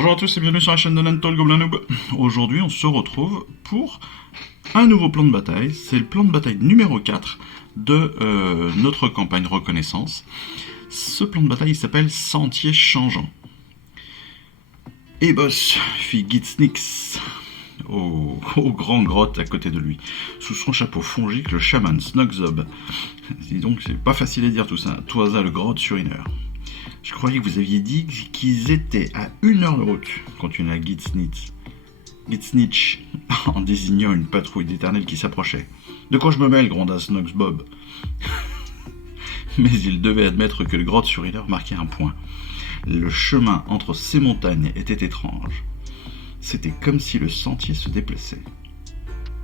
Bonjour à tous et bienvenue sur la chaîne de Nantol Goblin Noob. Aujourd'hui on se retrouve pour un nouveau plan de bataille. C'est le plan de bataille numéro 4 de notre campagne reconnaissance. Ce plan de bataille s'appelle Sentier changeant. Et boss fit Gitsnix aux grandes grottes à côté de lui. Sous son chapeau fongique, le chaman Snugzob. Dis donc, c'est pas facile à dire tout ça. Toisa le grotte sur une heure. Je croyais que vous aviez dit qu'ils étaient à 1 heure de route, continua Gitsnitch, en désignant une patrouille d'éternels qui s'approchait. De quoi je me mêle, gronda Snugzob. Mais il devait admettre que le grotte sur une heure marquait un point. Le chemin entre ces montagnes était étrange. C'était comme si le sentier se déplaçait.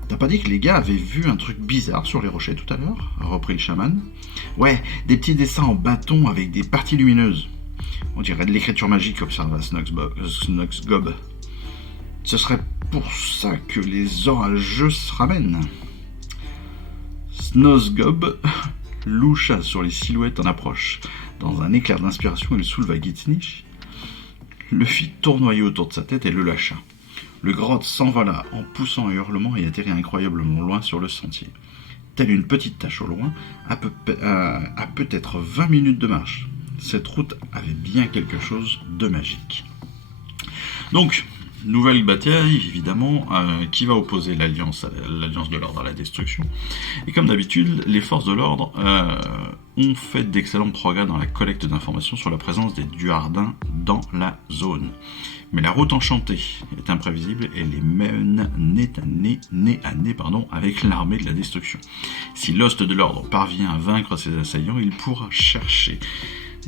T'as pas dit que les gars avaient vu un truc bizarre sur les rochers tout à l'heure ? Reprit le chaman. Ouais, des petits dessins en bâton avec des parties lumineuses. On dirait de l'écriture magique, observa Snugzob. Ce serait pour ça que les orageux se ramènent. Snugzob loucha sur les silhouettes en approche. Dans un éclair d'inspiration, il souleva Gitsnitch, le fit tournoyer autour de sa tête et le lâcha. Le grotte s'envola en poussant un hurlement et atterrit incroyablement loin sur le sentier. Telle une petite tache au loin, à peut-être 20 minutes de marche. Cette route avait bien quelque chose de magique. Donc, nouvelle bataille, évidemment, qui va opposer l'Alliance de l'Ordre à la destruction. Et comme d'habitude, les forces de l'Ordre ont fait d'excellents progrès dans la collecte d'informations sur la présence des Duardins dans la zone. Mais la route enchantée est imprévisible et les mène nez à nez avec l'armée de la destruction. Si l'hoste de l'ordre parvient à vaincre ses assaillants, il pourra chercher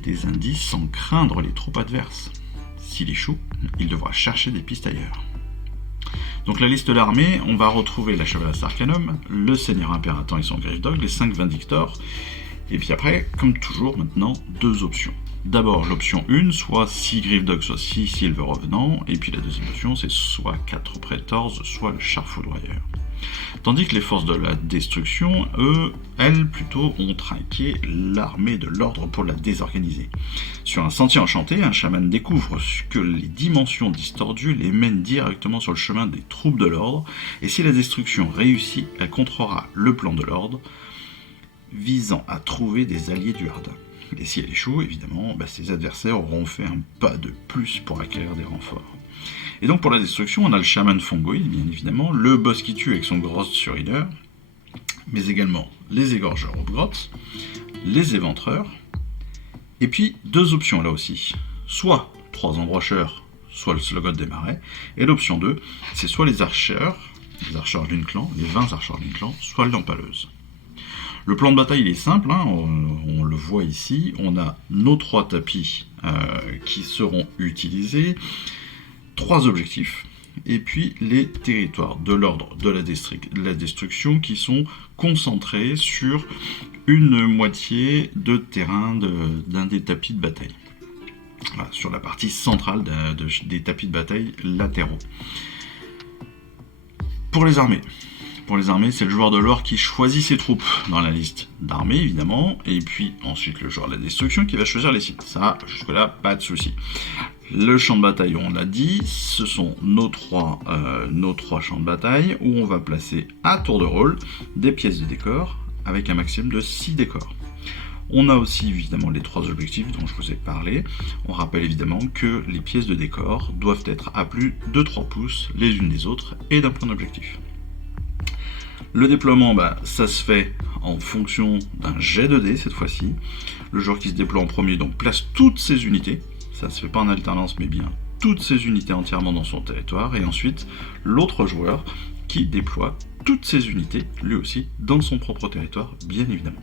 des indices sans craindre les troupes adverses. S'il échoue, il devra chercher des pistes ailleurs. Donc la liste de l'armée, on va retrouver la chevalasse Arcanum, le seigneur impératant et son Griffdog, les 5 Vindictors, et puis après, comme toujours maintenant, 2 options. D'abord l'option 1, soit 6 Griffdogs, soit 6 Silver Revenants, et puis la deuxième option c'est soit 4 Praetors, soit le char foudroyeur. Tandis que les forces de la destruction, elles plutôt ont traqué l'armée de l'ordre pour la désorganiser. Sur un sentier enchanté, un chaman découvre que les dimensions distordues les mènent directement sur le chemin des troupes de l'ordre, et si la destruction réussit, elle contrera le plan de l'ordre, visant à trouver des alliés du Hardin. Et si elle échoue, évidemment, ses adversaires auront fait un pas de plus pour acquérir des renforts. Et donc pour la destruction, on a le chaman fongoïde, bien évidemment, le boss qui tue avec son grosse sur une heure, mais également les égorgeurs aux grottes, les éventreurs, et puis 2 options là aussi, soit 3 embrocheurs, soit le slogot des marais, et l'option 2, c'est soit les archers d'une clan, les 20 archers d'une clan, soit l'empaleuse. Le plan de bataille il est simple, on le voit ici, on a nos 3 tapis qui seront utilisés, 3 objectifs, et puis les territoires de l'ordre de la destruction qui sont concentrés sur une moitié de terrain d'un des tapis de bataille. Voilà, sur la partie centrale des tapis de bataille latéraux. Pour les armées, c'est le joueur de l'or qui choisit ses troupes dans la liste d'armées, évidemment, et puis ensuite le joueur de la destruction qui va choisir les sites. Ça, jusque-là, pas de souci. Le champ de bataille, on l'a dit, ce sont nos trois champs de bataille, où on va placer à tour de rôle des pièces de décor, avec un maximum de 6 décors. On a aussi évidemment les 3 objectifs dont je vous ai parlé. On rappelle évidemment que les pièces de décor doivent être à plus de 3 pouces les unes des autres et d'un point d'objectif. Le déploiement, ça se fait en fonction d'un jet de dés cette fois-ci. Le joueur qui se déploie en premier donc place toutes ses unités. Ça se fait pas en alternance mais bien toutes ses unités entièrement dans son territoire. Et ensuite l'autre joueur qui déploie toutes ses unités lui aussi dans son propre territoire bien évidemment.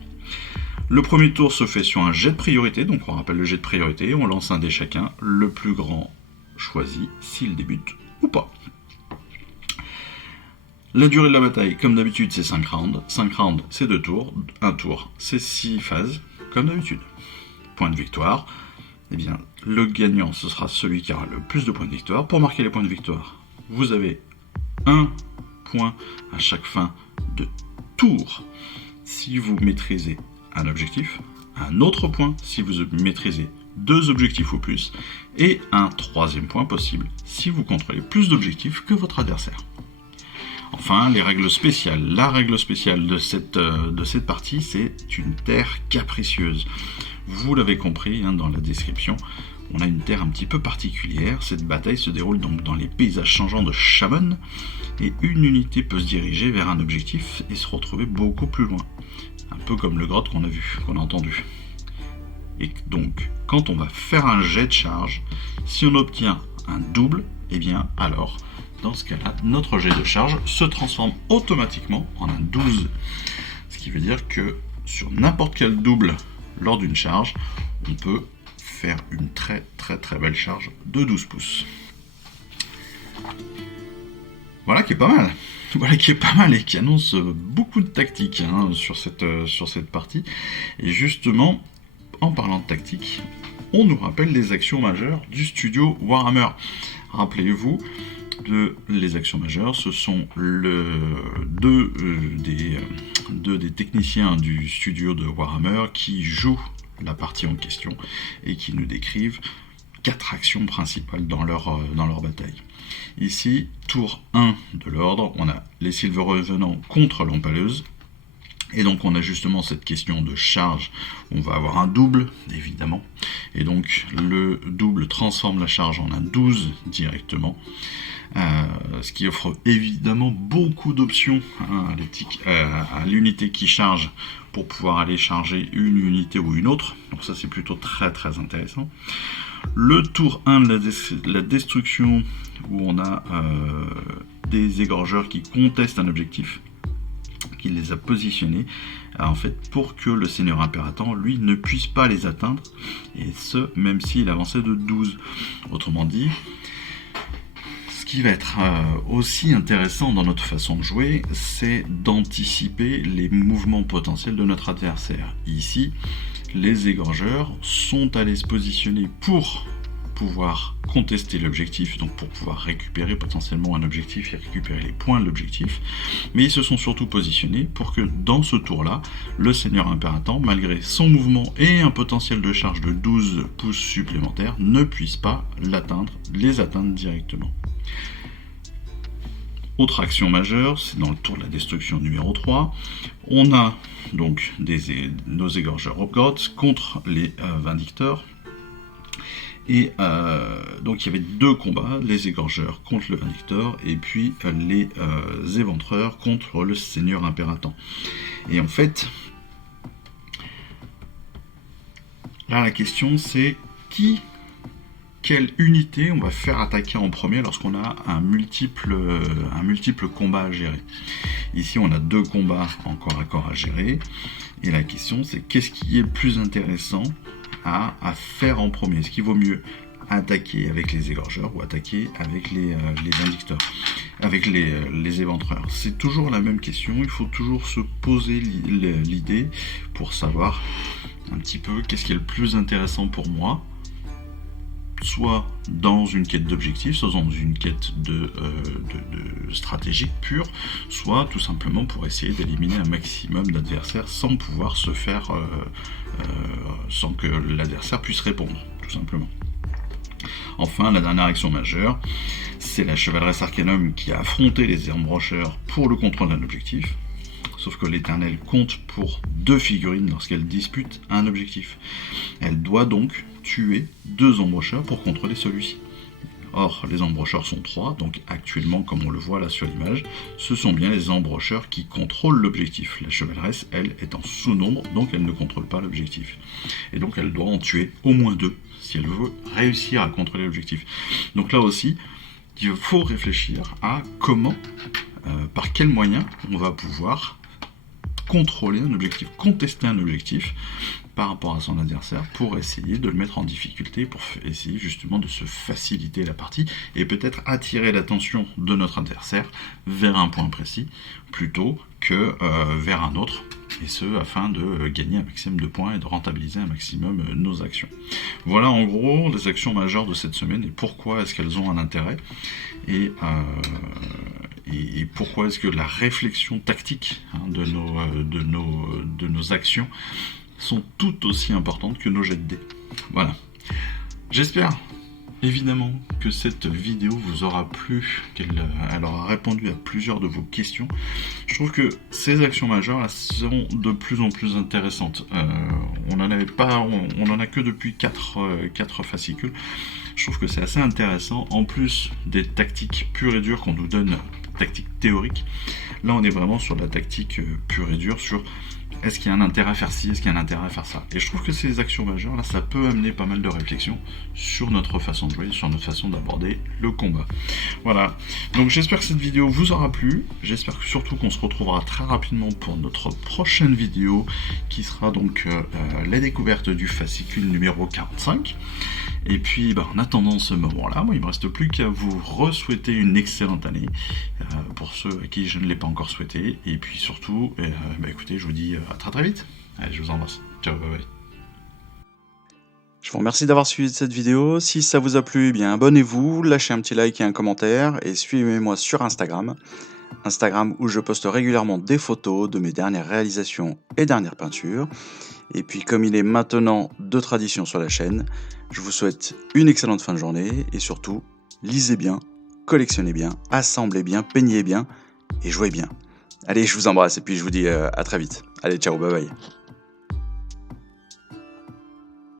Le premier tour se fait sur un jet de priorité, donc on rappelle le jet de priorité, on lance un dé chacun, le plus grand choisit s'il débute ou pas. La durée de la bataille, comme d'habitude, c'est 5 rounds. 5 rounds, c'est 2 tours. 1 tour, c'est 6 phases, comme d'habitude. Point de victoire, eh bien, le gagnant, ce sera celui qui aura le plus de points de victoire. Pour marquer les points de victoire, vous avez 1 point à chaque fin de tour. Si vous maîtrisez un objectif, un autre point si vous maîtrisez 2 objectifs ou plus, et un troisième point possible si vous contrôlez plus d'objectifs que votre adversaire. Enfin, les règles spéciales. La règle spéciale de cette partie, c'est une terre capricieuse. Vous l'avez compris dans la description, on a une terre un petit peu particulière. Cette bataille se déroule donc dans les paysages changeants de Shamon, et une unité peut se diriger vers un objectif et se retrouver beaucoup plus loin. Un peu comme le grotte qu'on a entendu. Et donc, quand on va faire un jet de charge, si on obtient un double, eh bien alors, dans ce cas-là, notre jet de charge se transforme automatiquement en un 12. Ce qui veut dire que sur n'importe quel double lors d'une charge, on peut faire une très très très belle charge de 12 pouces. Voilà qui est pas mal. Voilà qui est pas mal et qui annonce beaucoup de tactique sur cette partie. Et justement, en parlant de tactique, on nous rappelle les actions majeures du studio Warhammer. Rappelez-vous, les actions majeures, ce sont deux des techniciens du studio de Warhammer qui jouent la partie en question et qui nous décrivent 4 actions principales dans leur bataille. Ici, tour 1 de l'ordre, on a les Silver Revenants contre l'Empaleuse. Et donc on a justement cette question de charge, on va avoir un double, évidemment. Et donc le double transforme la charge en un 12 directement. Ce qui offre évidemment beaucoup d'options à l'unité qui charge pour pouvoir aller charger une unité ou une autre. Donc ça c'est plutôt très très intéressant. Le tour 1 de la destruction, où on a des égorgeurs qui contestent un objectif, qui les a positionnés en fait pour que le seigneur impératant lui ne puisse pas les atteindre, et ce même s'il avançait de 12. Autrement dit, ce qui va être aussi intéressant dans notre façon de jouer, c'est d'anticiper les mouvements potentiels de notre adversaire. Ici, les égorgeurs sont allés se positionner pour pouvoir contester l'objectif, donc pour pouvoir récupérer potentiellement un objectif et récupérer les points de l'objectif, mais ils se sont surtout positionnés pour que dans ce tour-là, le seigneur impératant, malgré son mouvement et un potentiel de charge de 12 pouces supplémentaires, ne puisse pas les atteindre directement. Autre action majeure, c'est dans le tour de la destruction numéro 3, on a donc nos égorgeurs Hobgoths contre les Vindicteurs. Et donc il y avait 2 combats, les égorgeurs contre le Vindictor et puis les éventreurs contre le seigneur impératant. Et en fait, là la question c'est quelle unité on va faire attaquer en premier lorsqu'on a un multiple combat à gérer. Ici on a 2 combats en corps à corps à gérer, et la question c'est qu'est-ce qui est le plus intéressant à faire en premier. Est-ce qu'il vaut mieux attaquer avec les égorgeurs ou attaquer avec les vindicteurs, avec les éventreurs? C'est toujours la même question, il faut toujours se poser l'idée pour savoir un petit peu qu'est-ce qui est le plus intéressant pour moi, soit dans une quête d'objectif, soit dans une quête de stratégique pure, soit tout simplement pour essayer d'éliminer un maximum d'adversaires sans pouvoir se faire sans que l'adversaire puisse répondre, tout simplement. Enfin, la dernière action majeure, c'est la chevaleresse Arcanum qui a affronté les embrocheurs pour le contrôle d'un objectif. Sauf que l'Éternel compte pour 2 figurines lorsqu'elle dispute un objectif. Elle doit donc tuer 2 embrocheurs pour contrôler celui-ci. Or, les embrocheurs sont 3, donc actuellement, comme on le voit là sur l'image, ce sont bien les embrocheurs qui contrôlent l'objectif. La chevaleresse, elle, est en sous-nombre, donc elle ne contrôle pas l'objectif. Et donc elle doit en tuer au moins 2 si elle veut réussir à contrôler l'objectif. Donc là aussi, il faut réfléchir à comment, par quels moyens on va pouvoir contrôler un objectif, contester un objectif par rapport à son adversaire pour essayer de le mettre en difficulté, pour essayer justement de se faciliter la partie et peut-être attirer l'attention de notre adversaire vers un point précis plutôt que vers un autre, et ce afin de gagner un maximum de points et de rentabiliser un maximum nos actions. Voilà en gros les actions majeures de cette semaine et pourquoi est-ce qu'elles ont un intérêt, et pourquoi est-ce que la réflexion tactique de nos actions sont tout aussi importantes que nos jets de dés. Voilà. J'espère évidemment que cette vidéo vous aura plu, qu'elle aura répondu à plusieurs de vos questions. Je trouve que ces actions majeures là, sont de plus en plus intéressantes. On en a que depuis 4 fascicules. Je trouve que c'est assez intéressant. En plus des tactiques pures et dures qu'on nous donne, tactiques théoriques, là on est vraiment sur la tactique pure et dure, sur est-ce qu'il y a un intérêt à faire ci, est-ce qu'il y a un intérêt à faire ça. Et je trouve que ces actions majeures, là, ça peut amener pas mal de réflexions sur notre façon de jouer, sur notre façon d'aborder le combat. Voilà, donc j'espère que cette vidéo vous aura plu, j'espère surtout qu'on se retrouvera très rapidement pour notre prochaine vidéo, qui sera donc la découverte du fascicule numéro 45. Et puis, en attendant ce moment-là, moi, il ne me reste plus qu'à vous re-souhaiter une excellente année, pour ceux à qui je ne l'ai pas encore souhaité. Et puis surtout, écoutez, je vous dis à très très vite. Allez, je vous embrasse. Ciao, bye bye. Je vous remercie d'avoir suivi cette vidéo. Si ça vous a plu, abonnez-vous, lâchez un petit like et un commentaire, et suivez-moi sur Instagram où je poste régulièrement des photos de mes dernières réalisations et dernières peintures. Et puis comme il est maintenant de tradition sur la chaîne, je vous souhaite une excellente fin de journée, et surtout, lisez bien, collectionnez bien, assemblez bien, peignez bien et jouez bien. Allez, je vous embrasse et puis je vous dis à très vite. Allez, ciao, bye bye.